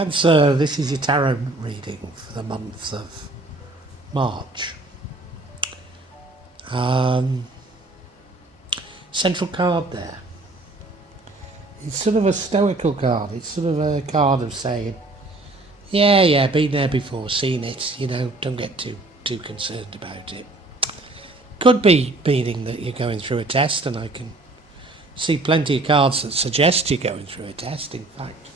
Cancer, this is your tarot reading for the month of March. Central card there. It's sort of a stoical card. It's sort of a card of saying, yeah, been there before, seen it, don't get too concerned about it. Could be meaning that you're going through a test, and I can see plenty of cards that suggest you're going through a test, in fact.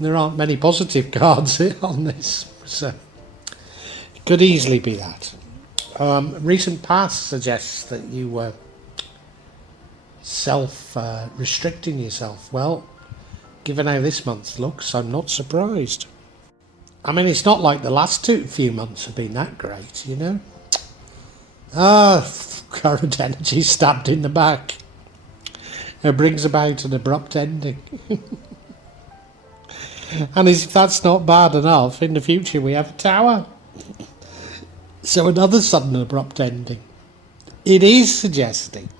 There aren't many positive cards on this, so it could easily be that. Recent past suggests that you were restricting yourself. Well, given how this month looks, I'm not surprised. I mean, it's not like the last few months have been that great, Current energy stabbed in the back. It brings about an abrupt ending. And if that's not bad enough, in the future we have a tower. So another sudden abrupt ending. It is suggesting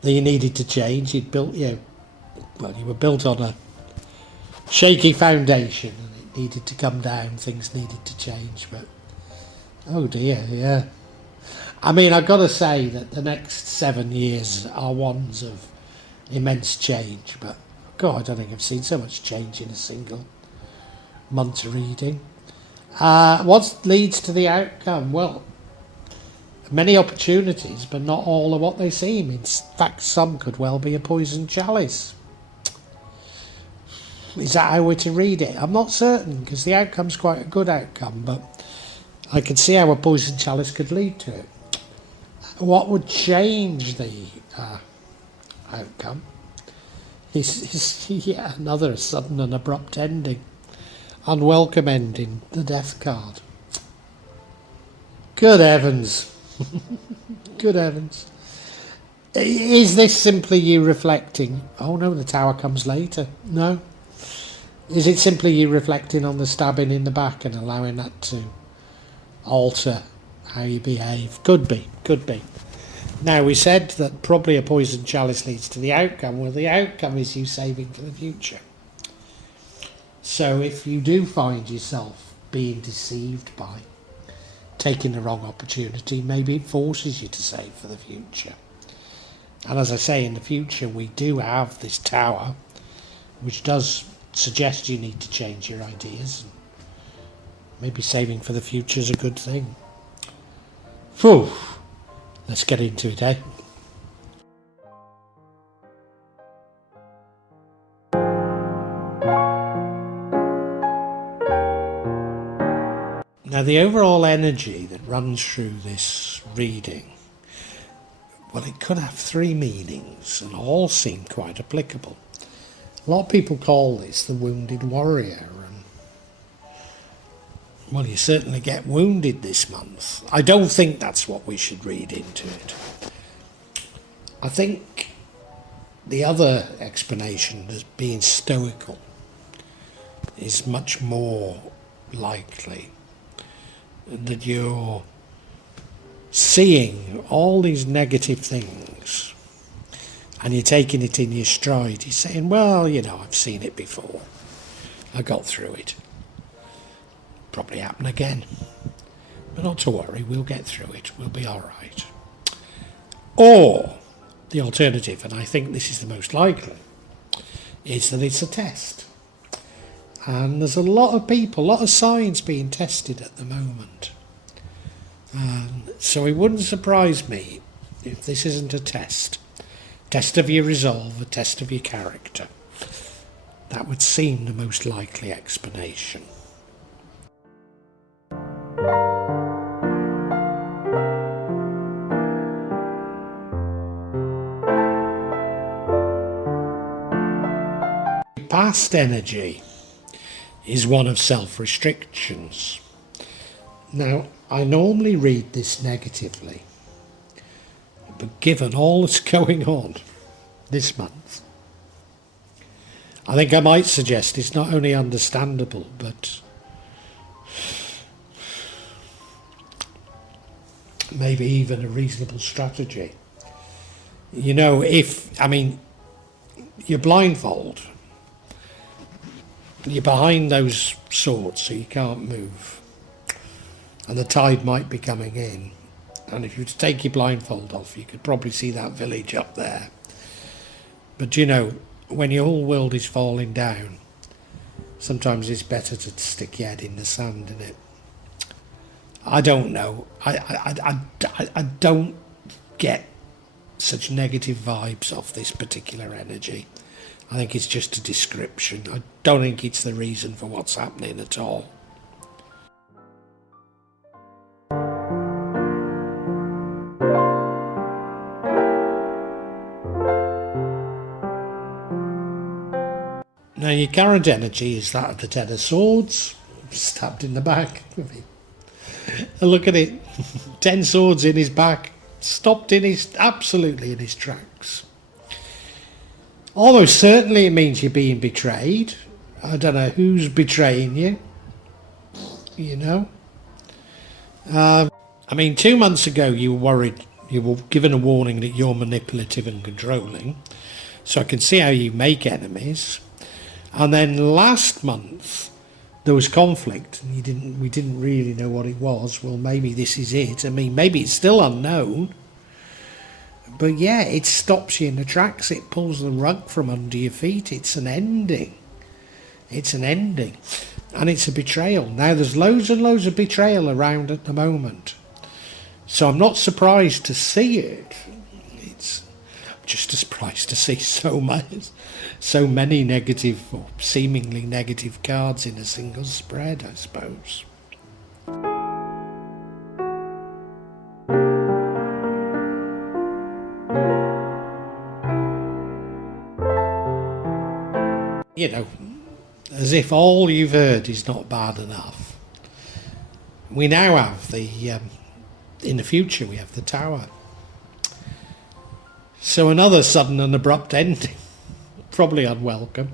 that you needed to change. You were built on a shaky foundation, and it needed to come down. Things needed to change, but oh dear, yeah. I mean, I've got to say that the next 7 years are ones of immense change, but God, I don't think I've seen so much change in a single month's reading. What leads to the outcome? Well, many opportunities, but not all are what they seem. In fact, some could well be a poison chalice. Is that how we're to read it? I'm not certain, because the outcome's quite a good outcome, but I could see how a poison chalice could lead to it. What would change the outcome is yet another sudden and abrupt ending. Unwelcome ending, the death card. Good heavens. Good heavens. Is this simply you reflecting? Oh no, the tower comes later. No. Is it simply you reflecting on the stabbing in the back and allowing that to alter how you behave? Could be. Now, we said that probably a poison chalice leads to the outcome. Well, the outcome is you saving for the future. So if you do find yourself being deceived by taking the wrong opportunity, maybe it forces you to save for the future. And as I say, in the future, we do have this tower, which does suggest you need to change your ideas. Maybe saving for the future is a good thing. Phew. Let's get into it, eh? Now, the overall energy that runs through this reading, well, it could have 3 meanings, and all seem quite applicable. A lot of people call this the wounded warrior, and well, you certainly get wounded this month. I don't think that's what we should read into it. I think the other explanation as being stoical is much more likely, that you're seeing all these negative things and you're taking it in your stride. You're saying, well, I've seen it before. I got through it. Probably happen again. But not to worry, we'll get through it. We'll be all right. Or the alternative, and I think this is the most likely, is that it's a test. And there's a lot of people, a lot of signs being tested at the moment. So it wouldn't surprise me if this isn't a test. Test of your resolve, a test of your character. That would seem the most likely explanation. Past energy is one of self-restrictions. Now, I normally read this negatively, but given all that's going on this month, I think I might suggest it's not only understandable, but maybe even a reasonable strategy. You're blindfold, you're behind those swords, so you can't move. And the tide might be coming in. And if you were to take your blindfold off, you could probably see that village up there. But you know, when your whole world is falling down, sometimes it's better to stick your head in the sand, isn't it? I don't know. I don't get such negative vibes off this particular energy. I think it's just a description. I don't think it's the reason for what's happening at all. Now your current energy is that of the Ten of Swords, stabbed in the back. Look at it, 10 swords in his back, stopped absolutely in his tracks. Almost certainly it means you're being betrayed. I don't know who's betraying you, you know. I mean, 2 months ago you were worried, you were given a warning that you're manipulative and controlling. So I can see how you make enemies. And then last month there was conflict and we didn't really know what it was. Well, maybe this is it. I mean, maybe it's still unknown. But yeah, it stops you in the tracks. It pulls the rug from under your feet. It's an ending. It's an ending. And it's a betrayal. Now, there's loads and loads of betrayal around at the moment. So I'm not surprised to see it. I'm just as surprised to see so many negative or seemingly negative cards in a single spread, I suppose. You know, as if all you've heard is not bad enough. We now have in the future we have the Tower. So another sudden and abrupt ending. Probably unwelcome.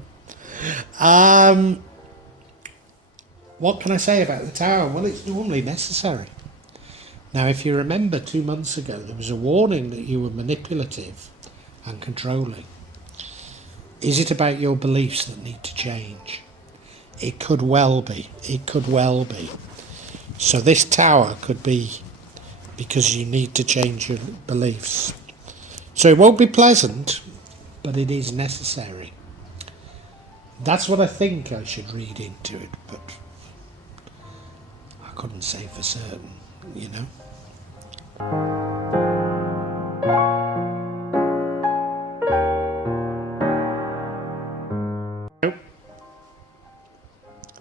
What can I say about the Tower? Well, it's normally necessary. Now, if you remember 2 months ago, there was a warning that you were manipulative and controlling. Is it about your beliefs that need to change? It could well be. It could well be. So this Tower could be because you need to change your beliefs. So it won't be pleasant, but it is necessary. That's what I think I should read into it, but I couldn't say for certain, you know.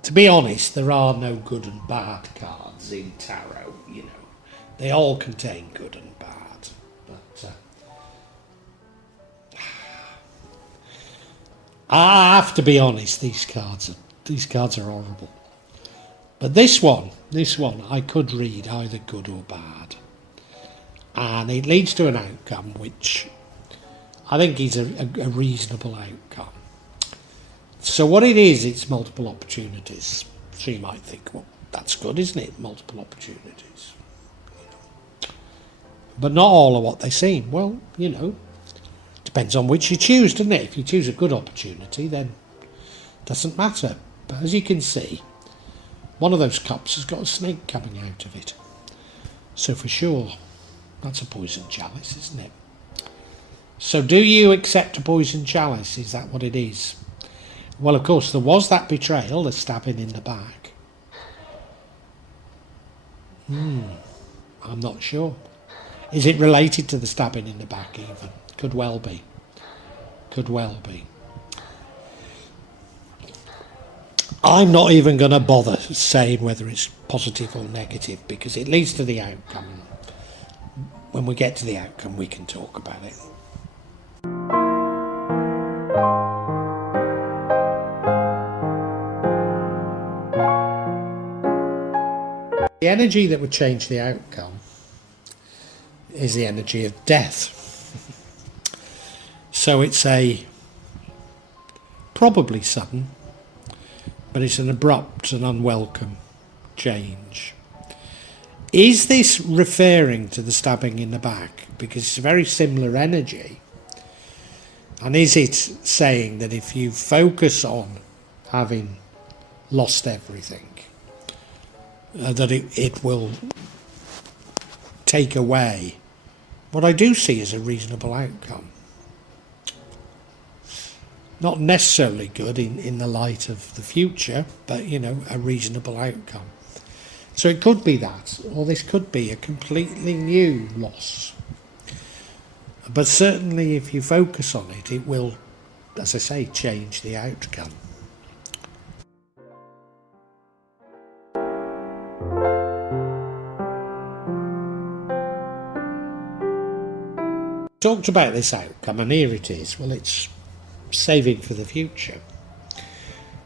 To be honest, there are no good and bad cards in tarot, you know. They all contain good and bad, but I have to be honest, these cards are horrible. But this one I could read either good or bad. And it leads to an outcome which I think is a reasonable outcome. So what it is, it's multiple opportunities. So you might think, well, that's good, isn't it? Multiple opportunities. But not all are what they seem. Well, you know, depends on which you choose, doesn't it? If you choose a good opportunity, then it doesn't matter. But as you can see, one of those cups has got a snake coming out of it. So for sure, that's a poison chalice, isn't it? So do you accept a poison chalice? Is that what it is? Well, of course, there was that betrayal, the stabbing in the back. I'm not sure. Is it related to the stabbing in the back even? Could well be. Could well be. I'm not even going to bother saying whether it's positive or negative because it leads to the outcome. When we get to the outcome, we can talk about it. The energy that would change the outcome is the energy of death. So it's a probably sudden, but it's an abrupt and unwelcome change. Is this referring to the stabbing in the back? Because it's a very similar energy. And is it saying that if you focus on having lost everything, that it will take away. What I do see is a reasonable outcome. Not necessarily good in the light of the future, but, a reasonable outcome. So it could be that, or this could be a completely new loss. But certainly if you focus on it, it will, as I say, change the outcome. Talked about this outcome, and here it is. Well, it's saving for the future.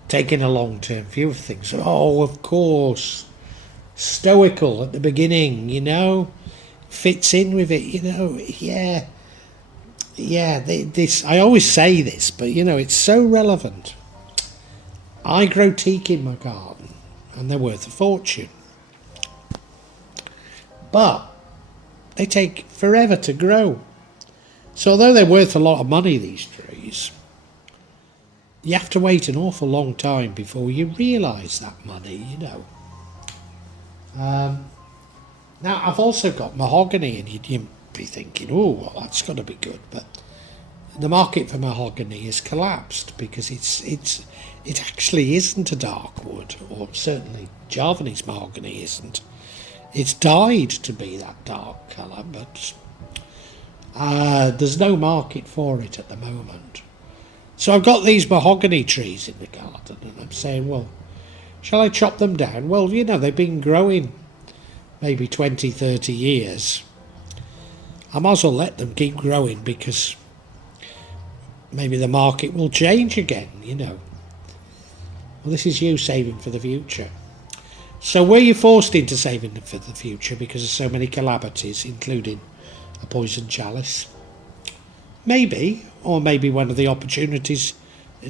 Taking a long-term view of things. Oh, of course. Stoical at the beginning, fits in with it, this, I always say this, but it's so relevant. I grow teak in my garden and they're worth a fortune, but they take forever to grow. So although they're worth a lot of money, these trees, you have to wait an awful long time before you realise that money, Now, I've also got mahogany, and you'd be thinking, oh, well, that's got to be good. But the market for mahogany has collapsed because it actually isn't a dark wood, or certainly Javanese mahogany isn't. It's dyed to be that dark colour, but there's no market for it at the moment. So I've got these mahogany trees in the garden, and I'm saying, well, shall I chop them down? Well, they've been growing maybe 20, 30 years. I might as well let them keep growing, because maybe the market will change again, Well, this is you saving for the future. So were you forced into saving for the future because of so many calamities, including a poison chalice? Maybe, or maybe one of the opportunities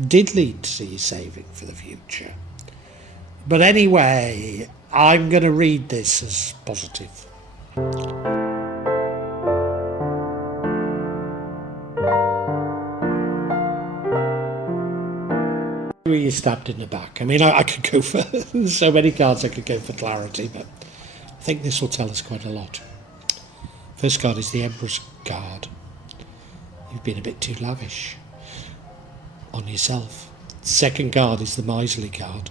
did lead to you saving for the future. But anyway, I'm going to read this as positive. Were you stabbed in the back? I mean, I could go for so many cards, I could go for clarity, but I think this will tell us quite a lot. First card is the Emperor's card. You've been a bit too lavish on yourself. Second card is the Miserly card.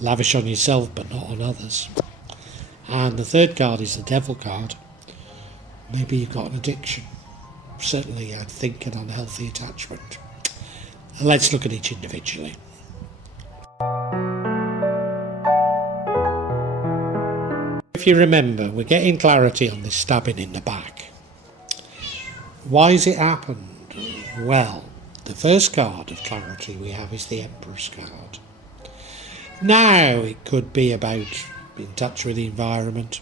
Lavish on yourself but not on others. And the third card is the Devil card. Maybe you've got an addiction. Certainly I'd think an unhealthy attachment. Let's look at each individually. If you remember, we're getting clarity on this stabbing in the back. Why has it happened? Well, the first card of clarity we have is the Emperor's card. Now, it could be about in touch with the environment,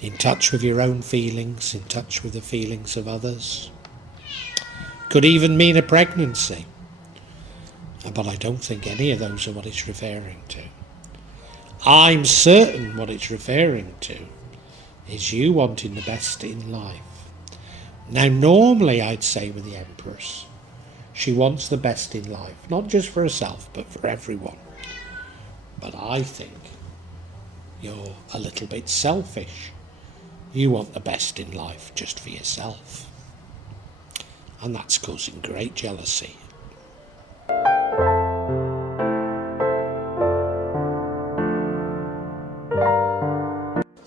in touch with your own feelings, in touch with the feelings of others. Could even mean a pregnancy. But I don't think any of those are what it's referring to. I'm certain what it's referring to is you wanting the best in life. Now, normally I'd say with the Empress, she wants the best in life, not just for herself, but for everyone. But I think you're a little bit selfish. You want the best in life just for yourself. And that's causing great jealousy.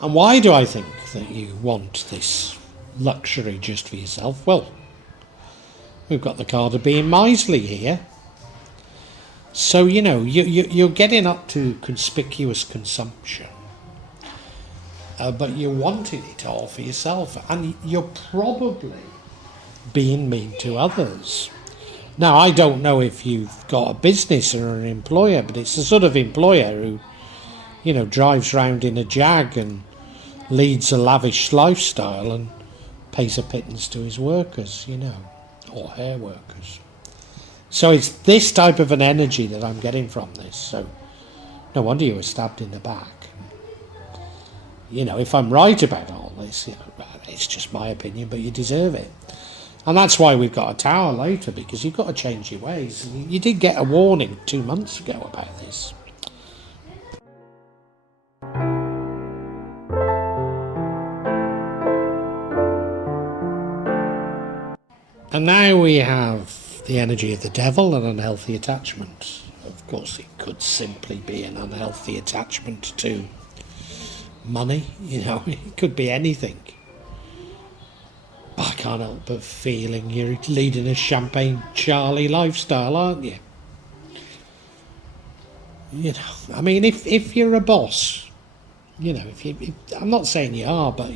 And why do I think that you want this luxury just for yourself? Well, we've got the card of being miserly here. So, you're getting up to conspicuous consumption. But you're wanting it all for yourself. And you're probably being mean to others. Now, I don't know if you've got a business or an employer, but it's the sort of employer who, drives round in a Jag and leads a lavish lifestyle and pays a pittance to his workers, or her workers. So it's this type of an energy that I'm getting from this. So no wonder you were stabbed in the back. If I'm right about all this, it's just my opinion, but you deserve it. And that's why we've got a tower later, because you've got to change your ways. You did get a warning 2 months ago about this. And now we have the energy of the devil, an unhealthy attachment. Of course, it could simply be an unhealthy attachment to money, it could be anything. I can't help but feeling you're leading a Champagne Charlie lifestyle, aren't you? I mean, if you're a boss, I'm not saying you are, but,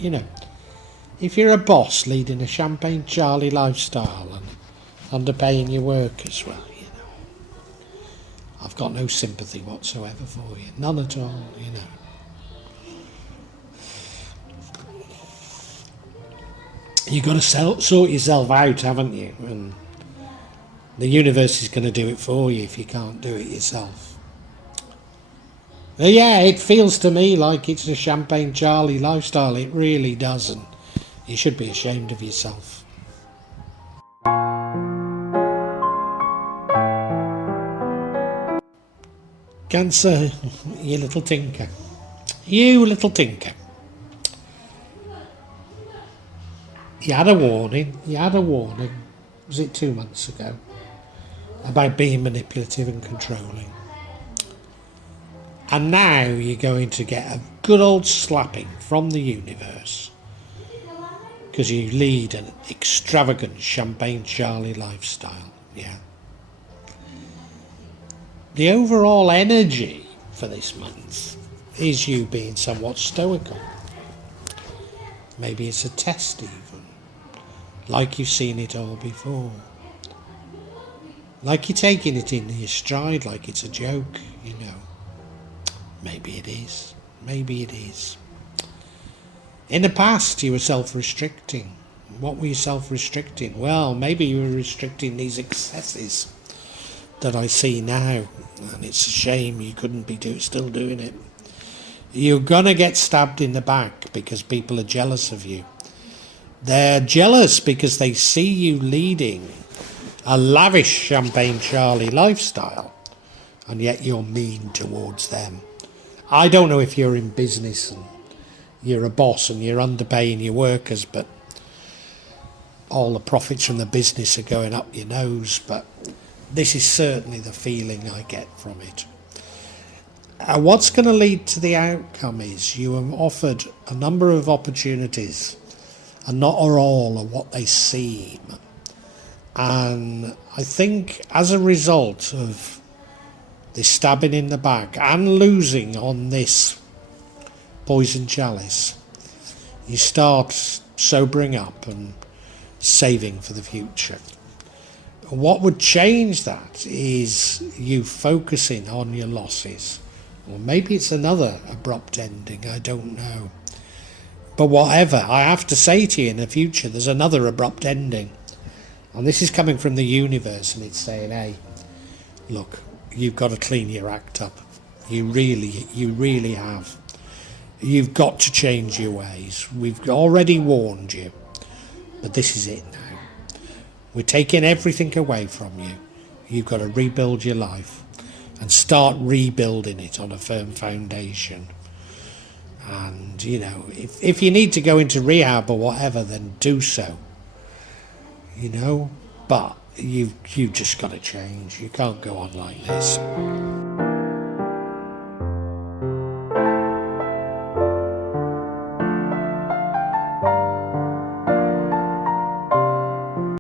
if you're a boss leading a Champagne Charlie lifestyle and underpaying your workers, well, I've got no sympathy whatsoever for you. None at all, You've got to sort yourself out, haven't you? And the universe is going to do it for you if you can't do it yourself. But yeah, it feels to me like it's a Champagne Charlie lifestyle. It really doesn't. You should be ashamed of yourself. Cancer, you little tinker. You little tinker. You had a warning, was it 2 months ago, about being manipulative and controlling. And now you're going to get a good old slapping from the universe because you lead an extravagant Champagne Charlie lifestyle, yeah. The overall energy for this month is you being somewhat stoical. Maybe it's a test even. Like you've seen it all before. Like you're taking it in your stride like it's a joke, Maybe it is. Maybe it is. In the past you were self-restricting. What were you self-restricting? Well, maybe you were restricting these excesses that I see now. And it's a shame you couldn't be still doing it. You're gonna get stabbed in the back because people are jealous of you. They're jealous because they see you leading a lavish Champagne Charlie lifestyle, and yet you're mean towards them. I don't know if you're in business and you're a boss and you're underpaying your workers, but all the profits from the business are going up your nose, but this is certainly the feeling I get from it. What's going to lead to the outcome is you are offered a number of opportunities, and not all are what they seem. And I think as a result of this stabbing in the back and losing on this poison chalice, you start sobering up and saving for the future. What would change that is you focusing on your losses. Or maybe it's another abrupt ending, I don't know. But whatever, I have to say to you in the future, there's another abrupt ending. And this is coming from the universe, and it's saying, hey, look, you've got to clean your act up. You really have. You've got to change your ways. We've already warned you. But this is it now. We're taking everything away from you. You've got to rebuild your life and start rebuilding it on a firm foundation. And, if you need to go into rehab or whatever, then do so. But you've just got to change. You can't go on like this.